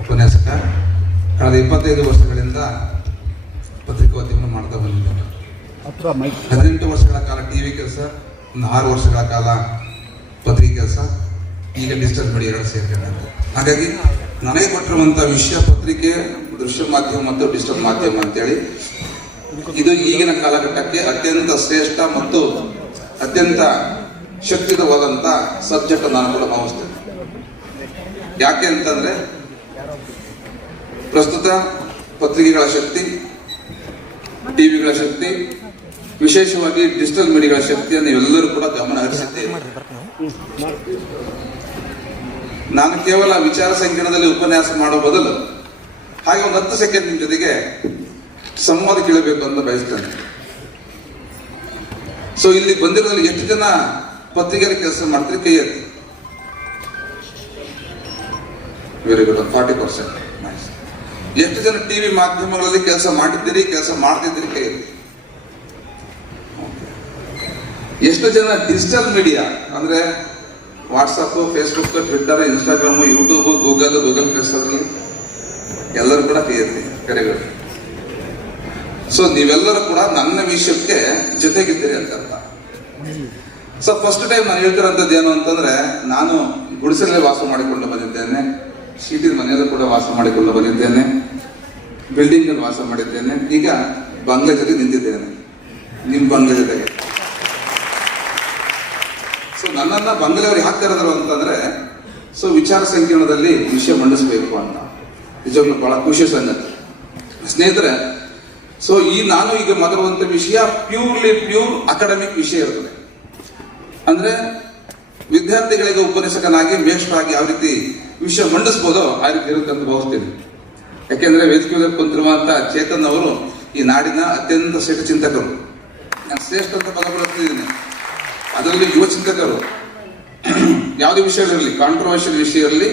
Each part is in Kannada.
ಉಪನ್ಯಾಸಕ. ಕಳೆದ ಇಪ್ಪತ್ತೈದು ವರ್ಷಗಳಿಂದ ಪತ್ರಿಕೋದ್ಯಮ ಮಾಡ್ತಾ ಮೈಕ್ ಹದಿನೆಂಟು ವರ್ಷಗಳ ಕಾಲ ಟಿವಿ ಕೆಲಸ ಒಂದು ಆರು ವರ್ಷಗಳ ಕಾಲ ಪತ್ರಿಕೆ ಕೆಲಸ ಈಗ ಡಿಜಿಟಲ್ ಮೀಡಿಯಾ ಎರಡು ಸೇರ್ಕೊಂಡೆ ಹಾಗಾಗಿ ನನಗೆ ಕೊಟ್ಟಿರುವಂಥ ವಿಷಯ ಪತ್ರಿಕೆ ದೃಶ್ಯ ಮಾಧ್ಯಮ ಮತ್ತು ಡಿಜಿಟಲ್ ಮಾಧ್ಯಮ ಅಂತೇಳಿ. ಇದು ಈಗಿನ ಕಾಲಘಟ್ಟಕ್ಕೆ ಅತ್ಯಂತ ಶ್ರೇಷ್ಠ ಮತ್ತು ಅತ್ಯಂತ ಶಕ್ತಿಯುತವಾದಂಥ ಸಬ್ಜೆಕ್ಟ್ ನಾನು ಕೂಡ ಭಾವಿಸ್ತೇನೆ. ಯಾಕೆ ಅಂತಂದ್ರೆ ಪ್ರಸ್ತುತ ಪತ್ರಿಕೆಗಳ ಶಕ್ತಿ, ಟಿವಿಗಳ ಶಕ್ತಿ, ವಿಶೇಷವಾಗಿ ಡಿಜಿಟಲ್ ಮೀಡಿಯಾಗಳ ಶಕ್ತಿಯನ್ನು ಎಲ್ಲರೂ ಕೂಡ ಗಮನ ಹರಿಸಿದ್ದೇವೆ ನಾನು ಕೇವಲ ವಿಚಾರ ಸಂಕಿರಣದಲ್ಲಿ ಉಪನ್ಯಾಸ ಮಾಡೋ ಬದಲು ಹಾಗೆ ಒಂದು ಹತ್ತು ಸೆಕೆಂಡ್ ನಿಮ್ಮ ಜೊತೆಗೆ ಸಂವಾದ ಕೇಳಬೇಕು ಅಂತ ಬಯಸ್ತೇನೆ. ಸೊ ಇಲ್ಲಿ ಬಂದಿರೋದ್ರಲ್ಲಿ ಎಷ್ಟು ಜನ ಪತ್ರಿಕೆಯಲ್ಲಿ ಕೆಲಸ ಮಾಡ್ತೀರಿ? ಕೈ ವೆರಿ ಗುಡ್ ಫಾರ್ಟಿ ಪರ್ಸೆಂಟ್ ಎಷ್ಟು ಜನ ಟಿವಿ ಮಾಧ್ಯಮಗಳಲ್ಲಿ ಕೆಲಸ ಮಾಡಿದ್ದೀರಿ, ಕೆಲಸ ಮಾಡ್ತಿದ್ದೀರಿ ಕೈಯಲ್ಲಿ? ಎಷ್ಟು ಜನ ಡಿಜಿಟಲ್ ಮೀಡಿಯಾ ಅಂದ್ರೆ WhatsApp Facebook Twitter Instagram YouTube Google Google plus ಅದರಲ್ಲಿ ಎಲ್ಲರೂ ಕೂಡ ಕೈಯಲ್ಲಿ ಕರೆಗಳು. ಸೊ ನೀವೆಲ್ಲರೂ ಕೂಡ ನನ್ನ ವಿಷಯಕ್ಕೆ ಜೊತೆಗಿದ್ದೀರಿ ಅಂತ ಅರ್ಥ. ಸೊ ಫಸ್ಟ್ ಟೈಮ್ ನಾನು ಹೇಳ್ತಿರೋಂಥದ್ದು ಏನು ಅಂತಂದ್ರೆ, ನಾನು ಗುಡಿಸಲೇ ವಾಸ ಮಾಡಿಕೊಂಡು ಬಂದಿದ್ದೇನೆ. ಶೀಟಿನ ಮನೆಯಲ್ಲೂ ಕೂಡ ವಾಸ ಮಾಡಿಕೊಂಡು ಬಂದಿದ್ದೇನೆ. ಬಿಲ್ಡಿಂಗ್ ಅಲ್ಲಿ ವಾಸ ಮಾಡಿದ್ದೇನೆ. ಈಗ ಬಂಗ್ಲೆ ಜೊತೆ ನಿಂತಿದ್ದೇನೆ. ನಿಮ್ ಬಂಗ್ಲೆ ಜೊತೆಗೆ. ಸೊ ನನ್ನನ್ನ ಬಂಗ್ಲೆಯವ್ರು ಯಾಕೆ ಕರೆದ್ರು ಅಂತಂದ್ರೆ ಸೊ ವಿಚಾರ ಸಂಕಿರಣದಲ್ಲಿ ವಿಷಯ ಮಂಡಿಸಬೇಕು ಅಂತ. ನಿಜವಾಗ್ಲೂ ಬಹಳ ಖುಷಿ ಸಂಗತಿ. ಸ್ನೇಹಿತರೆ ಸೊ ಈ ನಾನು ಈಗ ಮಾತಾಡುವಂತ ವಿಷಯ ಪ್ಯೂರ್ಲಿ ಪ್ಯೂರ್ ಅಕಾಡೆಮಿಕ್ ವಿಷಯ ಇರ್ತದೆ. ಅಂದ್ರೆ ವಿದ್ಯಾರ್ಥಿಗಳಿಗೆ ಉಪನ್ಯಾಸಕನಾಗಿ ಮೇಷ್ಟ್ರಾಗಿ ಯಾವ ರೀತಿ ವಿಷಯ ಮಂಡಿಸ್ಬೋದು, ಆ ರೀತಿ ಇರುತ್ತೆ ಅಂತ ಭಾವಿಸ್ತೀನಿ. ಯಾಕೆಂದ್ರೆ ವೇದಿಕೆ ಕುಂತಿರುವಂತಹ ಕುಂತಿರುವಂತ ಚೇತನ್ ಅವರು ಈ ನಾಡಿನ ಅತ್ಯಂತ ಶ್ರೇಷ್ಠ ಚಿಂತಕರು. ನಾನು ಶ್ರೇಷ್ಠ ಅಂತ ಪದ ಬಳಸ್ತಿದ್ದೀನಿ ಅದರಲ್ಲಿ ಯುವ ಚಿಂತಕರು. ಯಾವುದೇ ವಿಷಯ ಇರಲಿ ಕಾಂಟ್ರವರ್ಷಿಯಲ್ ವಿಷಯ ಇರಲಿ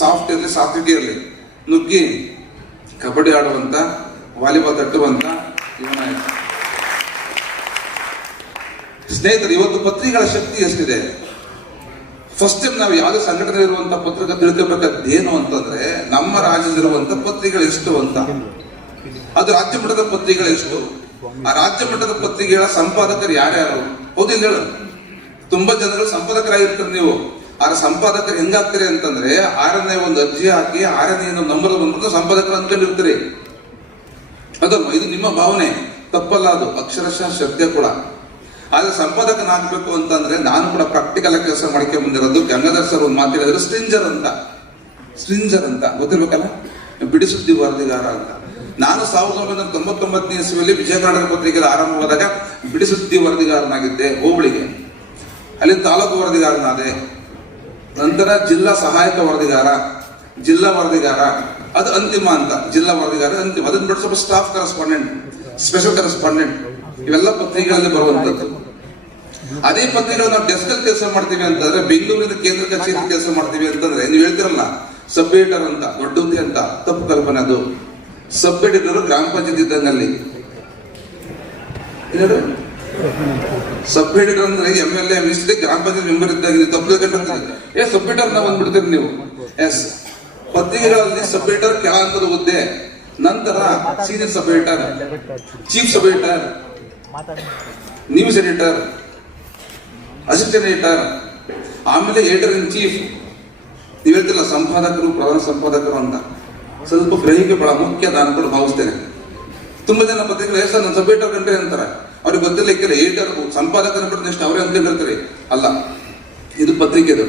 ಸಾಫ್ಟ್ ಇರಲಿ, ಸಾತ್ವಿಕ ಇರಲಿ, ನುಗ್ಗಿ ಕಬಡ್ಡಿ ಆಡುವಂತ ವಾಲಿಬಾಲ್ ತಟ್ಟುವಂತ ಸ್ನೇಹಿತರು, ಇವತ್ತು ಪತ್ರಿಕೆಗಳ ಶಕ್ತಿ ಎಷ್ಟಿದೆ? ಫಸ್ಟ್ ಟೈಮ್ ನಾವು ಯಾವುದೇ ಸಂಘಟನೆ ಇರುವಂತ ಪತ್ರಿಕೆ ಏನು ಅಂತಂದ್ರೆ ನಮ್ಮ ರಾಜ್ಯದಲ್ಲಿರುವಂತ ಪತ್ರಿಕೆಗಳು ಎಷ್ಟು ಅಂತ. ಅದು ರಾಜ್ಯ ಮಟ್ಟದ ಪತ್ರಿಕೆಗಳು ಎಷ್ಟು? ಆ ರಾಜ್ಯ ಮಟ್ಟದ ಪತ್ರಿಕೆಗಳ ಸಂಪಾದಕರು ಯಾರ್ಯಾರು? ಹೌದಿಲ್ಲ ಹೇಳು. ತುಂಬಾ ಜನರು ಸಂಪಾದಕರಾಗಿರ್ತಾರೆ ನೀವು. ಆ ಸಂಪಾದಕರು ಹೆಂಗಾಗ್ತೀರಿ ಅಂತಂದ್ರೆ ಆರನೇ ಒಂದು ಅರ್ಜಿ ಹಾಕಿ ಆರನೇ ಒಂದು ನಂಬರ್ ಬಂದ್ರೆ ಸಂಪಾದಕರು ಅಂದ್ಕೊಂಡಿರ್ತೀರಿ ಅದಲ್ವ ಇದು ನಿಮ್ಮ ಭಾವನೆ. ತಪ್ಪಲ್ಲ ಅದು. ಅಕ್ಷರಶಃ ಶ್ರದ್ಧೆ ಕೂಡ. ಆದ್ರೆ ಸಂಪಾದಕನಾಗಬೇಕು ಅಂತಂದ್ರೆ ನಾನು ಕೂಡ ಪ್ರಾಕ್ಟಿಕಲ್ ಕೆಲಸ ಮಾಡ್ಕೊಂಡ್ ಬಂದಿರೋದು ಗಂಗಾಧರ್ ಸರ್ ಒಂದು ಮಾತಾಡಿದ್ರು ಸ್ಟ್ರಿಂಜರ್ ಅಂತ ಸ್ಟ್ರಿಂಜರ್ ಅಂತ. ಗೊತ್ತಿರ್ಬೇಕಲ್ಲ? ಬಿಡಿಸುದ್ದಿ ವರದಿಗಾರ ಅಂತ. ನಾನು ಸಾವಿರದ ಒಂಬೈನೂರ ತೊಂಬತ್ತೊಂಬತ್ತನೇ ಇಸ್ವಿಯಲ್ಲಿ ವಿಜಯ ಕರ್ನಾಟಕ ಆರಂಭವಾದಾಗ ಬಿಡಿಸುದ್ದಿ ವರದಿಗಾರನಾಗಿದ್ದೆ ಹೋಬಳಿಗೆ. ಅಲ್ಲಿ ತಾಲೂಕು ವರದಿಗಾರನಾದೆ. ನಂತರ ಜಿಲ್ಲಾ ಸಹಾಯಕ ವರದಿಗಾರ, ಜಿಲ್ಲಾ ವರದಿಗಾರ, ಅದು ಅಂತಿಮ ಅಂತ. ಜಿಲ್ಲಾ ವರದಿಗಾರ ಅಂತಿಮ. ಅದನ್ನ ಬಿಟ್ಟು ಸ್ಟಾಫ್ ಕರೆಸ್ಪಾಂಡೆಂಟ್ ಸ್ಪೆಷಲ್ ಕರೆಸ್ಪಾಂಡೆಂಟ್ ಇವೆಲ್ಲ ಪತ್ರಿಕೆಗಳಲ್ಲಿ ಬರುವಂತದ್ದು. ಅದೇ ಪತ್ರಿಕೆಗಳು ನಾವು ಡೆಸ್ಕ್ ಅಲ್ಲಿ ಕೆಲಸ ಮಾಡ್ತೀವಿ ಅಂತಂದ್ರೆ ಬೆಂಗಳೂರಿನ ಕೇಂದ್ರ ಕಚೇರಿ ಕೆಲಸ ಮಾಡ್ತೀವಿ ಅಂತಂದ್ರೆ ನೀವು ಹೇಳ್ತಿರಲ್ಲ? ಸಬ್ ಎಡಿಟರ್ ಅಂತ ದೊಡ್ಡದೇ ಅಂತ ತಪ್ಪು ಕಲ್ಪನೆ ಅದು. ಸಬ್ ಎಡಿಟರ್ ಗ್ರಾಮ ಪಂಚಾಯತ್ ಇದ್ದಂಗಲ್ಲಿ. ಸಬ್ ಎಡಿಟರ್ ಅಂದ್ರೆ ಎಂ ಎಲ್ ಎ ಮಿನಿಸ್ಟ್ರಿ ಗ್ರಾಮ ಪಂಚಾಯತ್ ಮೆಂಬರ್ ಇದ್ದಾಗ ತಪ್ಪು ಏ ಸಬ್ ಎಡಿಟರ್ ನಾವು ಬಂದ್ಬಿಡ್ತೀರಿ ನೀವು. ಎಸ್ ಪತ್ರಿಕೆಗಳಲ್ಲಿ ಸಬ್ ಎಡಿಟರ್ ಕೆಳ ಹುದ್ದೆ. ನಂತರ senior sub editor chief sub editor news editor assistant editor ಆಮೇಲೆ ಎಡಿಟರ್ ಇನ್ ಚೀಫ್ ನೀವು ಹೇಳ್ತಿಲ್ಲ ಸಂಪಾದಕರು, ಪ್ರಧಾನ ಸಂಪಾದಕರು ಅಂತ. ಸ್ವಲ್ಪ ಗ್ರಹಿಕೆ ಬಹಳ ಮುಖ್ಯ ನಾನು ಕೂಡ ಭಾವಿಸ್ತೇನೆ. ತುಂಬಾ ಜನ ಪತ್ರಿಕೆ ಸರ್, ನಾನು ಸಬ್ ಎಡಿಟರ್ ಕಂಡ್ರೆ ಅಂತಾರೆ. ಅವ್ರಿಗೆ ಗೊತ್ತಿಲ್ಲ ಎಡಿಟರ್ ಸಂಪಾದಕರ ಬಿಟ್ಟು ನೆಕ್ಸ್ಟ್ ಅವರೇ ಅಂದ್ಕೊಂಡಿರ್ತಾರೆ ಅಲ್ಲ, ಇದು ಪತ್ರಿಕೆ ಪತ್ರಿಕೆದು